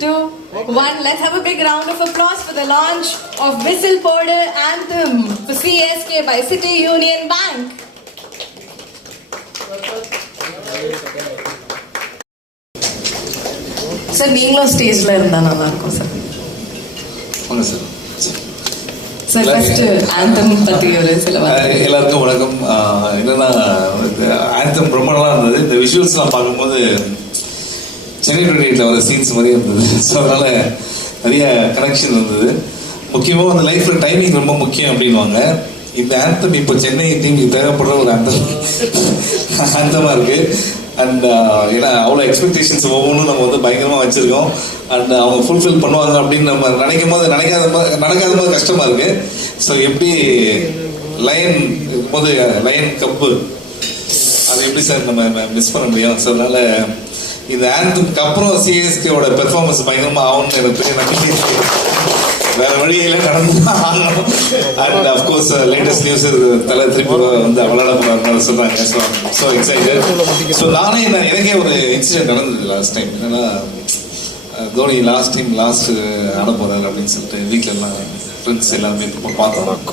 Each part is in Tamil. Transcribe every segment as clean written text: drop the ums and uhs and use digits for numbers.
2, 1. Let's have a big round of applause for the launch of Whistle Powder Anthem for CSK by City Union Bank. Sir, நீங்களும் ஸ்டேஜ்ல இருந்தா நல்லா இருக்கும் சார். வாங்க சார். சார் ஃபர்ஸ்ட் ஆந்தம் பத்தி ஒரு சில எல்லாருக்கும் வணக்கம். என்னன்னா ஆந்தம் ரொம்ப நல்லா இருந்தது. இந்த விஷுவல்ஸ்லாம் பார்க்கும்போது சென்னை 28 வர சீன்ஸ் மாதிரியே இருந்தது. ஸோ அதனால நிறைய கனெக்ஷன் இருந்தது. முக்கியமாக அந்த லைஃப்ல டைமிங் ரொம்ப முக்கியம் அப்படின்வாங்க. இந்த ஆந்தம் இப்போ சென்னை டீமுக்கு தேவைப்படுற ஒரு ஆந்தமாக இருக்கு. அண்ட் ஏன்னா அவ்வளோ எக்ஸ்பெக்டேஷன்ஸ் ஒவ்வொன்றும் நம்ம வந்து பயங்கரமாக வச்சுருக்கோம். அண்ட் அவங்க ஃபுல்ஃபில் பண்ணுவாங்க அப்படின்னு நம்ம நினைக்கும் போது நடக்காத போது கஷ்டமாக இருக்கு. ஸோ எப்படி லயன் இருக்கும்போது லயன் கப்பு அது எப்படி சார் நம்ம மிஸ் பண்ண முடியும்? ஸோ அதனால இந்த ஆந்தம்க்கு அப்புறம் சிஎஸ்கேவோட பெர்ஃபார்மன்ஸ் பயங்கரமாக ஆகும்னு எனக்கு பெரிய நம்பிக்கை. வேற வழியில நடந்துதான் ஆகணும். அண்ட் அஃப்கோர்ஸ் லேட்டஸ்ட் நியூஸ் தலை திருப்பி வந்து விளையாட போறாருன்னு சொல்றாங்க. So excited. ஸோ நானே எனக்கே ஒரு இன்சிடென்ட் நடந்தது லாஸ்ட் டைம். என்னன்னா தோனி லாஸ்ட் ஆட போறாரு அப்படின்னு சொல்லிட்டு வீட்டில எல்லாம் ஃப்ரெண்ட்ஸ் எல்லாருமே பார்த்தோம்.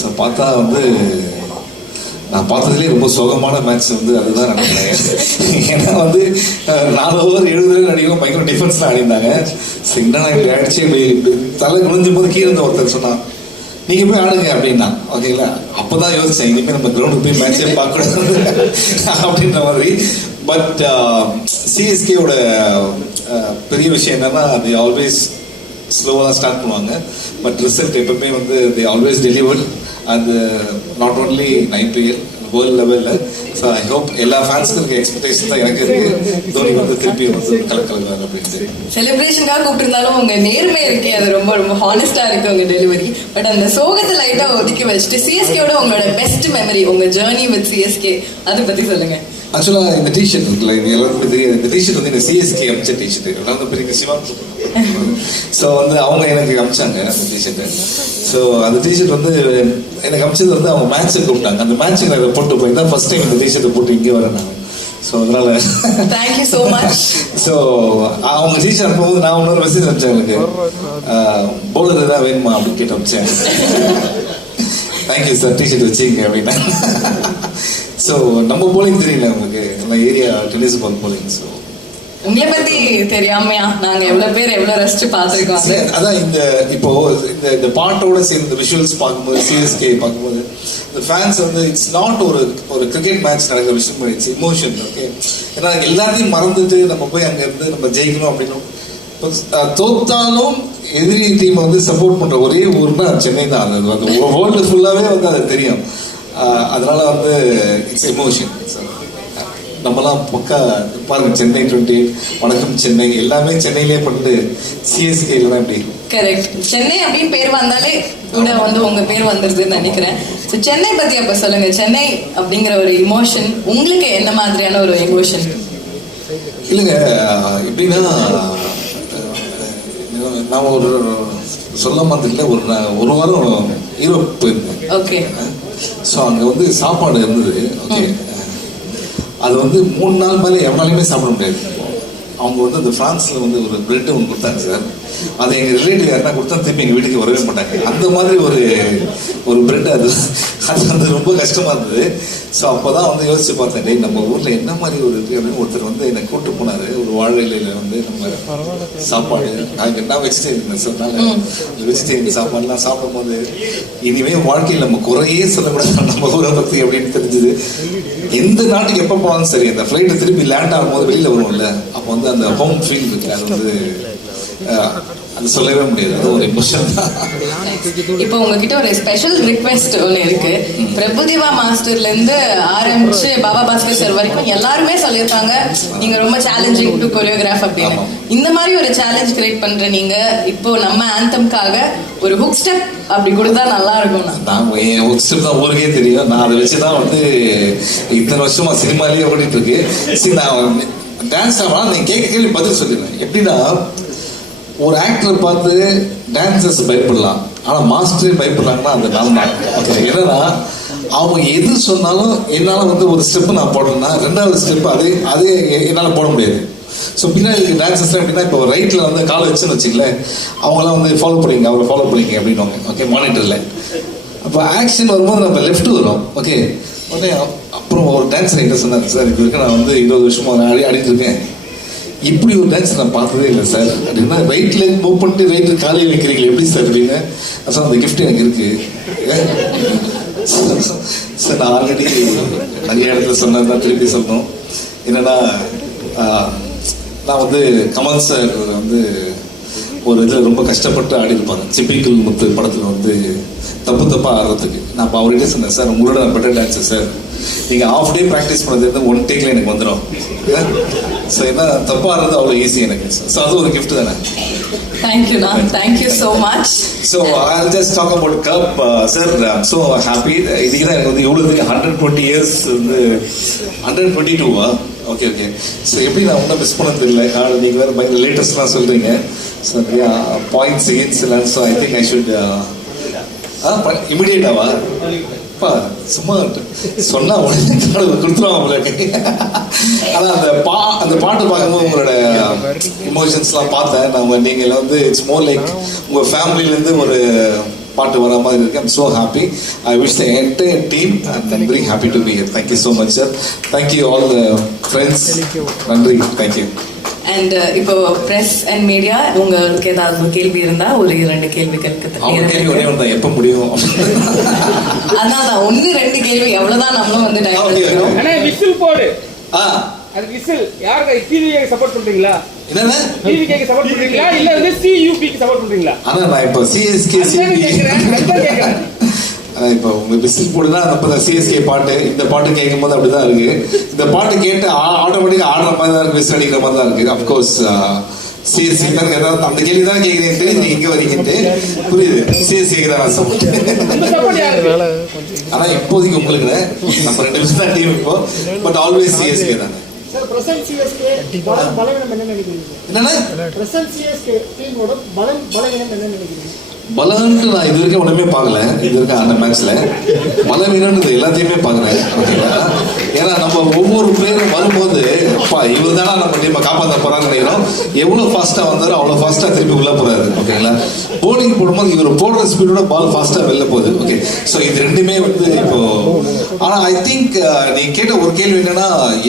ஸோ பார்த்தா வந்து நான் பார்த்ததுலேயே ரொம்ப சோகமான மேட்ச் வந்து அதுதான் நினைக்கிறேன். ஏன்னா வந்து 4 ஓவர் 70 அடிக்கும் பயங்கர டிஃபென்ஸ்லாம் ஆடிருந்தாங்க. என்னன்னா இப்படி அடிச்சு இப்படி தலை குளிஞ்சும் போது கீழே இருந்த ஒருத்தர் சொன்னான், நீங்க போய் ஆடுங்க அப்படின்னா. ஓகேங்களா, அப்பதான் யோசிச்சேன் இனிமேல் நம்ம கிரவுண்டுக்கு போய் மேட்சே பார்க்கக்கூடாது அப்படின்ற மாதிரி. பட் சிஎஸ்கேவோட பெரிய விஷயம் என்னன்னா அது ஆல்வேஸ் ஸ்லோவாக தான் ஸ்டார்ட் பண்ணுவாங்க. பட் ரிசல்ட் எப்பவுமே வந்து தே ஆல்வேஸ் டெலிவர்ட். அது நாட் ஓன்லி IPL வேர்ல்ட் லெவலில். ஸோ ஐ ஹோப் எல்லா ஃபேன்ஸுக்கும் இருக்க எக்ஸ்பெக்டேஷன் தான் எனக்கு இருக்கு. தோனி வந்து திருப்பி வந்து கலக்கிறாங்க அப்படின்ட்டு. செலிப்ரேஷனுக்காக கூப்பிட்டுருந்தாலும் உங்க நேர்மை இருக்கே, அது ரொம்ப ரொம்ப ஹானஸ்டா இருக்கு உங்க டெலிவரி. பட் அந்த சோகத்தை லைட்டா ஒதுக்கி வச்சுட்டு சிஎஸ்கேவோட உங்களோட பெஸ்ட் மெமரி, உங்க ஜேர்னி வித் சிஎஸ்கே, அதை பத்தி சொல்லுங்க. ஆக்சுவலாக இந்த டிஷர்ட் இருக்குல்ல, இது எல்லாருக்குமே தெரியாது. இந்த டிஷர்ட் வந்து இந்த சிஎஸ்கே அமிச்ச டிஷர்ட். எல்லாரும் பெரிய சிவா. ஸோ வந்து அவங்க எனக்கு அமிச்சாங்க அந்த டிஷர்ட்டு. ஸோ அந்த டிஷர்ட் வந்து எனக்கு அமிச்சது வந்து அவங்க மேட்ச்சுக்கு கூப்பிட்டாங்க. அந்த மேட்ச்சுக்கு நான் இதை போட்டு போய் தான் ஃபர்ஸ்ட் டைம் இந்த டிஷர்ட்டை போட்டு இங்கே வரேன் நான். ஸோ அதனால தேங்க்யூ ஸோ மச். ஸோ அவங்க டிஷர்ட் அனுப்பும்போது நான் இன்னொரு மெசேஜ் அனுப்பிச்சேன், எனக்கு பவுலர் ஏதாவது வேணுமா அப்படின்னு கேட்டு அனுப்பிச்சேன். தேங்க்யூ சார் டிஷர்ட் வச்சுங்க அப்படின்னா. ஸோ நம்ம போலிங் தெரியல உங்களுக்கு, நம்ம area tennis ball bowling. So உங்களை பத்தி தெரியாமையா நாங்க எவ்வளவு பேர் எவ்வளவு ரசிச்சு பார்த்திருக்கோம். அதான் இப்போ இந்த பாட்டோட சேர்ந்து விஷுவல்ஸ் பார்க்கும்போது சிஎஸ்கே பார்க்கும்போது இந்த ஃபேன்ஸ் வந்து இட்ஸ் நாட் ஒரு கிரிக்கெட் மேட்ச் நடக்கிற விஷயம், இட்ஸ் இமோஷன். ஓகே, ஏன்னா எல்லாத்தையும் மறந்துட்டு நம்ம போய் அங்க இருந்து நம்ம ஜெயிக்கணும் அப்படின்னு. தோத்தாலும் எதிரி டீம் வந்து சப்போர்ட் பண்ற ஒரே ஊர்னா சென்னை தான். அது வேர்ல்டு ஃபுல்லாவே வந்து அது தெரியும். அதனால வந்து இட்ஸ் எமோஷன். நம்மலாம் பக்கா பாருங்க, சென்னை 28, வணக்கம் சென்னை எல்லாமே சென்னையிலே பண்ணிட்டு சிஎஸ்கே இல்லைனா எப்படி? கரெக்ட். சென்னை அப்படின்னு பேர் வந்தாலே கூட வந்து உங்க பேர் வந்துருதுன்னு நினைக்கிறேன். ஸோ சென்னை பத்தி அப்ப சொல்லுங்க. சென்னை அப்படிங்கிற ஒரு இமோஷன் உங்களுக்கு என்ன மாதிரியான ஒரு எமோஷன்? இல்லைங்க, எப்படின்னா நான் ஒரு சொல்ல மாதிரி ஒரு வாரம் யூரோப் போயிருந்தேன். ஓகே. ஸோ அங்கே வந்து சாப்பாடு இருந்தது. ஓகே, அது வந்து 3 நாள் மேலே எவனாலையுமே சாப்பிட முடியாது. அவங்க வந்து அந்த ஃப்ரான்ஸில் வந்து ஒரு பிரெட் ஒன்று கொடுத்தாங்க சார். அது எங்கள் ரிலேட்டிவ் யாருன்னா கொடுத்தா திருப்பி எங்கள் வீட்டுக்கு வரவே மாட்டாங்க. அந்த மாதிரி ஒரு பிரெட் அது வந்து ரொம்ப கஷ்டமாக இருந்தது. ஸோ அப்போ தான் வந்து யோசிச்சு பார்த்தேன், டே நம்ம ஊரில் என்ன மாதிரி ஒரு இருக்குது அப்படின்னு. ஒருத்தர் வந்து என்னை கூப்பிட்டு போனார். ஒரு வாழை இலையில் வந்து நம்ம சாப்பாடு, நாங்கள் என்ன வெஜிடேரியன் சொன்னால வெஜிடேரியன் சாப்பாடுலாம் சாப்பிடும் போது இனிமேல் வாழ்க்கையில் நம்ம குறையே சொல்லக்கூடாது நம்ம ஊரை பற்றி அப்படின்னு தெரிஞ்சுது. எந்த நாட்டுக்கு எப்போ போனாலும் சரி, அந்த ஃப்ளைட்டு திருப்பி லேண்ட் ஆகும்போது வெளியில் வரும்ல, அப்போ வந்து அந்த ஹோம் ஃபீல் இருக்கு, அது வந்து அது சொல்லவே முடியாது. அது ஒரு எமோஷன் தான். இப்போ உங்ககிட்ட ஒரு ஸ்பெஷல் ரிக்வெஸ்ட் ஒன்று இருக்கு. பிரபுதேவா மாஸ்டர்ல இருந்து ஆரம்பிச்சு பாபா பாஸ்கர் சார் வரைக்கும் எல்லாருமே சொல்லியிருக்காங்க நீங்க ரொம்ப சேலஞ்சிங் டு கொரியோகிராஃப் அப்படின்னு. இந்த மாதிரி ஒரு சேலஞ்ச் கிரியேட் பண்ற நீங்க இப்போ நம்ம ஆந்தம்காக ஒரு ஹுக் ஸ்டெப் அப்படி கொடுத்தா நல்லா இருக்கும். நான் என் ஹுக் ஸ்டெப் தான் ஊருக்கே தெரியும். நான் அதை வச்சுதான் வந்து இத்தனை வருஷமா சினிமாலேயே ஓடிட்டு இருக்கு. சரி, நான் டான்ஸ் ஆகலாம், நீங்க கேள்வி பதில் சொல்லிடுறேன். எப்படின்னா, ஒரு ஆக்டரை பார்த்து டான்சர்ஸ் பயப்படலாம், ஆனா மாஸ்டரே பயப்படுறாங்கன்னா அந்த நான் தான். ஓகே, என்னன்னா அவங்க எது சொன்னாலும் என்னால் வந்து ஒரு ஸ்டெப்பு நான் போடுறேன்னா 2வது ஸ்டெப் அதே என்னால் போட முடியாது. ஸோ பின்னாடி டான்சர்ஸ் எப்படின்னா இப்போ ரைட்டில் வந்து காலை வச்சுன்னு வச்சுங்களேன், அவங்களாம் வந்து ஃபாலோ பண்ணிங்க, அவரை ஃபாலோ பண்ணிங்க அப்படின்வாங்க. ஓகே, மானிட்டரில். அப்போ ஆக்ஷன் வரும்போது நம்ம லெஃப்ட் வரும். ஓகே, உடனே அப்புறம் ஒரு டான்ஸர் என்கிட்ட சொன்னார், சார் இது வரைக்கும் நான் வந்து 20 வருஷமா ஆடிட்டு இருக்கேன், இப்படி ஒரு டான்ஸ் நான் பார்த்ததே இல்லை சார் அப்படின்னா. ரைட்ல மூவ் பண்ணிட்டு ரைட்டு காலையில் வைக்கிறீங்களா எப்படி சார் அப்படின்னு. சார் அந்த கிஃப்ட் எனக்கு இருக்கு சார். நான் ஆல்ரெடி நிறைய இடத்துல சொன்னது தான் திருப்பி சொல்லணும். என்னன்னா நான் வந்து கமல் சார் வந்து ஒரு இதில் ரொம்ப கஷ்டப்பட்டு ஆடி இருப்பாங்க, சிப்பிக்குள் முத்து படத்தில் வந்து தப்பு தப்பாக ஆடுறதுக்கு. நான் இப்போ அவர்கிட்ட சொன்னேன், சார் உங்களோட நான் பெட்டர் டான்ஸர் சார், நீங்கள் ஹாஃப் டே ப்ராக்டிஸ் பண்ணது 1 டேக்கில் எனக்கு வந்துடும். ஸோ என்ன தப்பாக ஆடுறது அவ்வளோ ஈஸி எனக்கு. ஸோ அது ஒரு கிஃப்ட் தானே. தேங்க்யூண்ணா, thank you so much. So I'll just talk about Cup. Sir I'm so happy. இதுக்கு தான் எனக்கு வந்து இவ்வளோ 120 years வந்து 122வா? Okay okay. ஸோ எப்படி நான் ஒன்றும் மிஸ் பண்ணது இல்லை. நீங்கள் வேறு பயங்கர லேட்டஸ்ட்லாம் சொல்கிறீங்க. ஸோ நிறையா பாயிண்ட்ஸ் செகண்ட்ஸ் இல்லை. So I think I should இமிடியேட்டாவா? அப்பா சும்மா சொன்னா உடனே கொடுத்துருவாங்க உங்களுக்கு. ஆனால் அந்த பாட்டு பார்க்கும்போது உங்களோட இமோஷன்ஸ்லாம் பார்த்தேன் நான். நீங்கள் வந்து இட்ஸ் மோர் லைக் உங்கள் ஃபேமிலியிலேருந்து ஒரு பாட்டு வர மாதிரி இருக்கு. I'm so happy. I wish the entire team and I'm very happy to be here. Thank you so much sir. Thank you all the friends. நன்றி, தேங்க்யூ. அண்ட் இப்போ பிரஸ் அண்ட் மீடியா உங்களுக்கு ஏதாவது கேள்வி இருந்தா ஒரு 2 கேள்விகளுக்கு எப்ப முடியும்? அதான் 1-2 கேள்வி அவ்வளவுதான். நம்மளும் வந்து விசில் போடு. அது விசில் யாருக்கு டிவிக்கு சப்போர்ட் பண்றீங்களா? என்னன்னா டிவிக்கு சப்போர்ட் பண்றீங்களா இல்ல வந்து சியூபிக்கு சப்போர்ட் பண்றீங்களா? ஆனா நான் இப்போ சிஎஸ்கே கேக்குறேன். இப்போ உங்க விசில் போடுனா நம்ம சிஎஸ்கே பாட்டு இந்த பாட்டு கேட்கும் போது அப்படிதான் இருக்கு. இந்த பாட்டு கேட்டு ஆட்டோமேட்டிக்கா ஆடுற மாதிரி தான் இருக்கு, விசில் அடிக்கிற மாதிரி தான் இருக்கு. அப்கோர்ஸ் சிஎஸ்கே தான் ஏதாவது அந்த கேள்வி தான் கேட்குறீங்க, நீங்க எங்க வரீங்கன்ட்டு புரியுது. சிஎஸ்கே தான் சப்போர்ட். ஆனா இப்போதைக்கு உங்களுக்கு நம்ம 2 பேரும் தான் டீம் இப்போ, பட் ஆல்வேஸ் சிஎஸ்கே தான். பலன்ட்டு நான் இது வரைக்கும் ஒன்றுமே பார்க்கல. இது வரைக்கும் அந்த மேட்ச்ல பலவீனன்றது எல்லாத்தையுமே பார்க்குறேன். ஓகேங்களா? ஏன்னா நம்ம ஒவ்வொரு பிளேயரும் வரும்போது அப்பா இவர் தானே நம்ம டீமை காப்பாற்ற போறான்னு நினைக்கிறோம். எவ்வளோ ஃபாஸ்ட்டாக வந்தாரோ அவ்வளோ ஃபாஸ்ட்டாக திருப்பி உள்ள போறாரு. ஓகேங்களா? போலிங் போடும்போது இவர் போடுற ஸ்பீடோட பால் ஃபாஸ்ட்டாக வெளில போகுது. ஓகே, ஸோ இது ரெண்டுமே வந்து இப்போ. ஆனால் ஐ திங்க் நீங்க கேட்ட ஒரு கேள்வி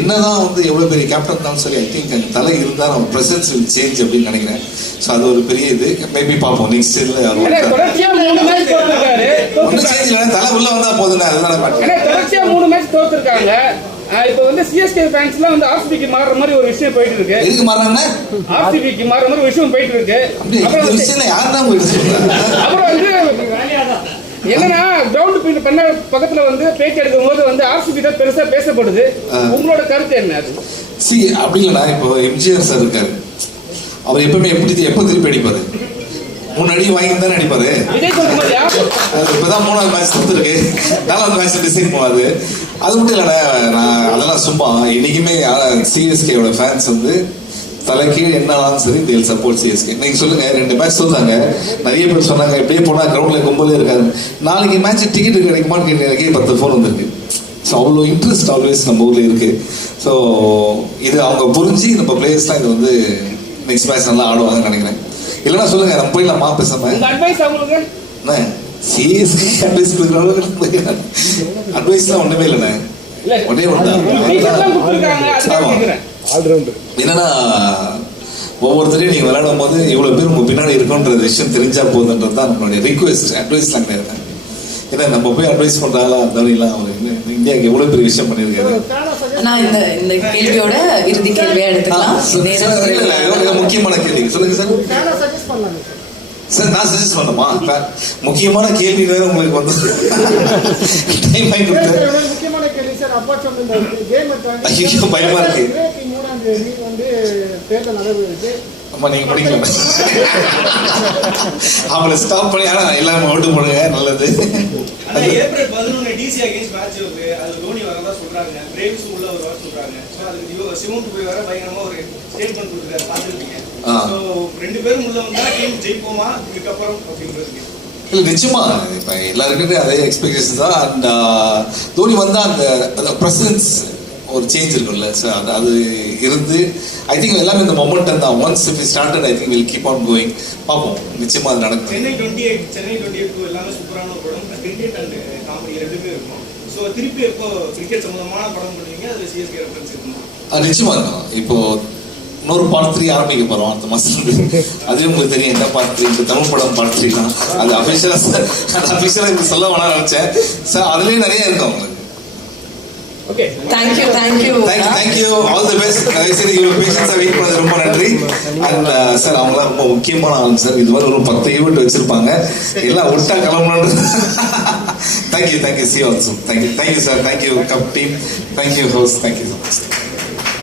என்னதான் வந்து எவ்வளோ பெரிய கேப்டன் இருந்தாலும் சரி, ஐ திங்க் அந்த தலை இருந்தால் நம்ம பிரசன்ஸ் வில் சேஞ்ச் அப்படின்னு நினைக்கிறேன். ஸோ அது ஒரு பெரிய இது. மேபி பார்ப்போம் நெக்ஸ்ட் இயர்ல தலை உள்ள வந்தா போதும். அதனால 3 மேட்ச் தோத்துருக்காங்க. இப்போ வந்து சிஎஸ்கே ஃபேன்ஸ்லாம் வந்து ஆர்சிபிக்கு மாறுற மாதிரி ஒரு விஷயம் போயிட்டு இருக்கு. எதுக்கு மாறாங்க? ஆர்சிபிக்கு மாறுற மாதிரி ஒரு விஷயம் போயிட்டு இருக்கு. அப்புறம் விஷயம் யார்தான் போயிட்டு சொல்றாங்க? அப்புறம் வந்து என்னன்னா கிரவுண்ட் பண்ண பக்கத்துல வந்து பேச்சு எடுக்கும் போது வந்து ஆர்சிபி தான் பெருசா பேசப்படுது. உங்களோட கருத்து என்ன? சி அப்படி இல்லைண்ணா, இப்போ எம்ஜிஆர் சார் இருக்காரு, அவர் எப்பவுமே எப்போ திருப்பி அடிப்பாரு? 3 அடி வாங்கி தானே அடிப்பாரு. இப்பதான் 3வது மேட்ச் தோத்துருக்கு, 4வது மேட்ச் டிசைட் போகாது. அது மட்டும் இல்லைண்ணா, நான் அதெல்லாம் சும்மா என்னைக்குமே சிஎஸ்கேயோட ஃபேன்ஸ் வந்து தலைக்கீழ் என்னாலும் சரி தேல் சப்போர்ட் சிஎஸ்கே. நீங்க சொல்லுங்க 2 மேட்ச் தோத்தாங்க, நிறைய பேர் சொன்னாங்க எப்படியே போனா கிரவுண்ட்ல கும்பலே இருக்காது. நாளைக்கு மேட்ச் டிக்கெட் கிடைக்குமான்னு கேட்டு எனக்கு 10 ஃபோன் வந்திருக்கு. ஸோ அவ்வளோ இன்ட்ரெஸ்ட் ஆல்வேஸ் நம்ம ஊரில் இருக்கு. ஸோ இது அவங்க புரிஞ்சு நம்ம பிளேயர்ஸ்லாம் இது வந்து நெக்ஸ்ட் மேட்ச் நல்லா ஆடுவாங்கன்னு நினைக்கிறேன். இல்லைன்னா சொல்லுங்க நம்ம போயிடலாமா பேசாம? சிஎஸ்கே அட்வைஸ் கொடுக்குற அட்வைஸ்லாம் ஒன்றுமே இல்லைண்ணே, ஒன்றே என்னன்னா ஒவ்வொருத்தரையும் நீங்க விளையாடும் போது இவ்வளவு பேர் உங்க பின்னாடி இருக்குன்ற விஷயம் தெரிஞ்சா போதுன்றது தான் நம்மளுடைய ரிக்வெஸ்ட். அட்வைஸ்லாம் கிடையாது. ஏன்னா நம்ம போய் அட்வைஸ் பண்றாங்களா தவிரலாம் அவர் இந்தியாவுக்கு எவ்வளவு பெரிய விஷயம் பண்ணியிருக்காரு. நான் இந்த கேள்வியோட இறுதி கேள்வியா எடுத்துக்கலாம். முக்கியமான கேள்வி சொல்லுங்க சார். சார் நான் சஜஸ்ட் பண்ணமா? முக்கியமான கேள்வி வேற உங்களுக்கு வந்து டைம் ஆகி கொடுத்தேன். ஐயோ பயமா இருக்கு. அம்மா நீங்க முடிக்கல, அவங்களை ஸ்டாப் பண்ணி எல்லாரும் ஓட்டு போடுங்க, நல்லது. ஏப்ரல் 11 டிசி அகைன்ஸ்ட் மேட்ச் இருக்கு, அது தோனி வரதா சொல்றாங்க, பிரேவ்ஸ் உள்ள ஒரு வர சொல்றாங்க. சோ அதுக்கு சிவன் போய் வர பயங்கரமா ஒரு ஸ்டேட்மென்ட் கொடுத்தாரு, பாத்துட்டீங்க. சோ 2 பேரும் உள்ள வந்தா டீம் ஜெயிப்போமா இதுக்கு அப்புறம் அப்படிங்கிறது? இல்ல நிச்சயமா இப்ப எல்லாருக்குமே அதே எக்ஸ்பெக்டேஷன் தான். அண்ட் தோனி வந்தா அந்த பிரசன்ஸ் ஒரு சேஞ்ச் இருக்கும்ல. ஸோ அது இருந்து ஐ திங்க் எல்லாமே இந்த மொமெண்டம் தான். Once if started I think will keep on going. பார்ப்போம், நிச்சயமா அது நடக்கும். சென்னை 28 எல்லாமே சூப்பரான ஒரு படம். கிரிக்கெட் அண்ட் காமெடி ரெண்டுமே இருக்கும். ஸோ திருப்பி எப்போ கிரிக்கெட் சம்பந்தமான படம் பண்ணுவீங்க? அது சிஎஸ்கே ரெஃபரன்ஸ் இருக்குமா? நிச்சயமா இருக்கும். இப்போ இன்னொரு பார்ட் 3 ஆரம்பிக்க போறோம் அடுத்த மாசம். அதுவும் உங்களுக்கு தெரியும் என்ன பார்ட் 3, இந்த தமிழ் படம் பார்ட் 3 தான். அது அபிஷியலா இப்ப சொல்ல வேணாம்னு நினைச்சேன் சார். அதுலயும் நிறைய இருக்கும் உங்களுக்கு. Okay, thank you all the best. தயவுசெய்து இவ்வளவு பேஷன்ஸா வெயிட் பண்ணது ரொம்ப நன்றி. அண்ட் சார் அவங்களாம் ரொம்ப முக்கியமான ஆளுங்க சார். இது மாதிரி ஒரு 10 ஈவெண்ட் வச்சிருப்பாங்க, எல்லாம் ஒட்டா கிளம்பணும்னு. தேங்க்யூ சி also. Thank you sir. Thank you cup team. Thank you host. Thank you so much.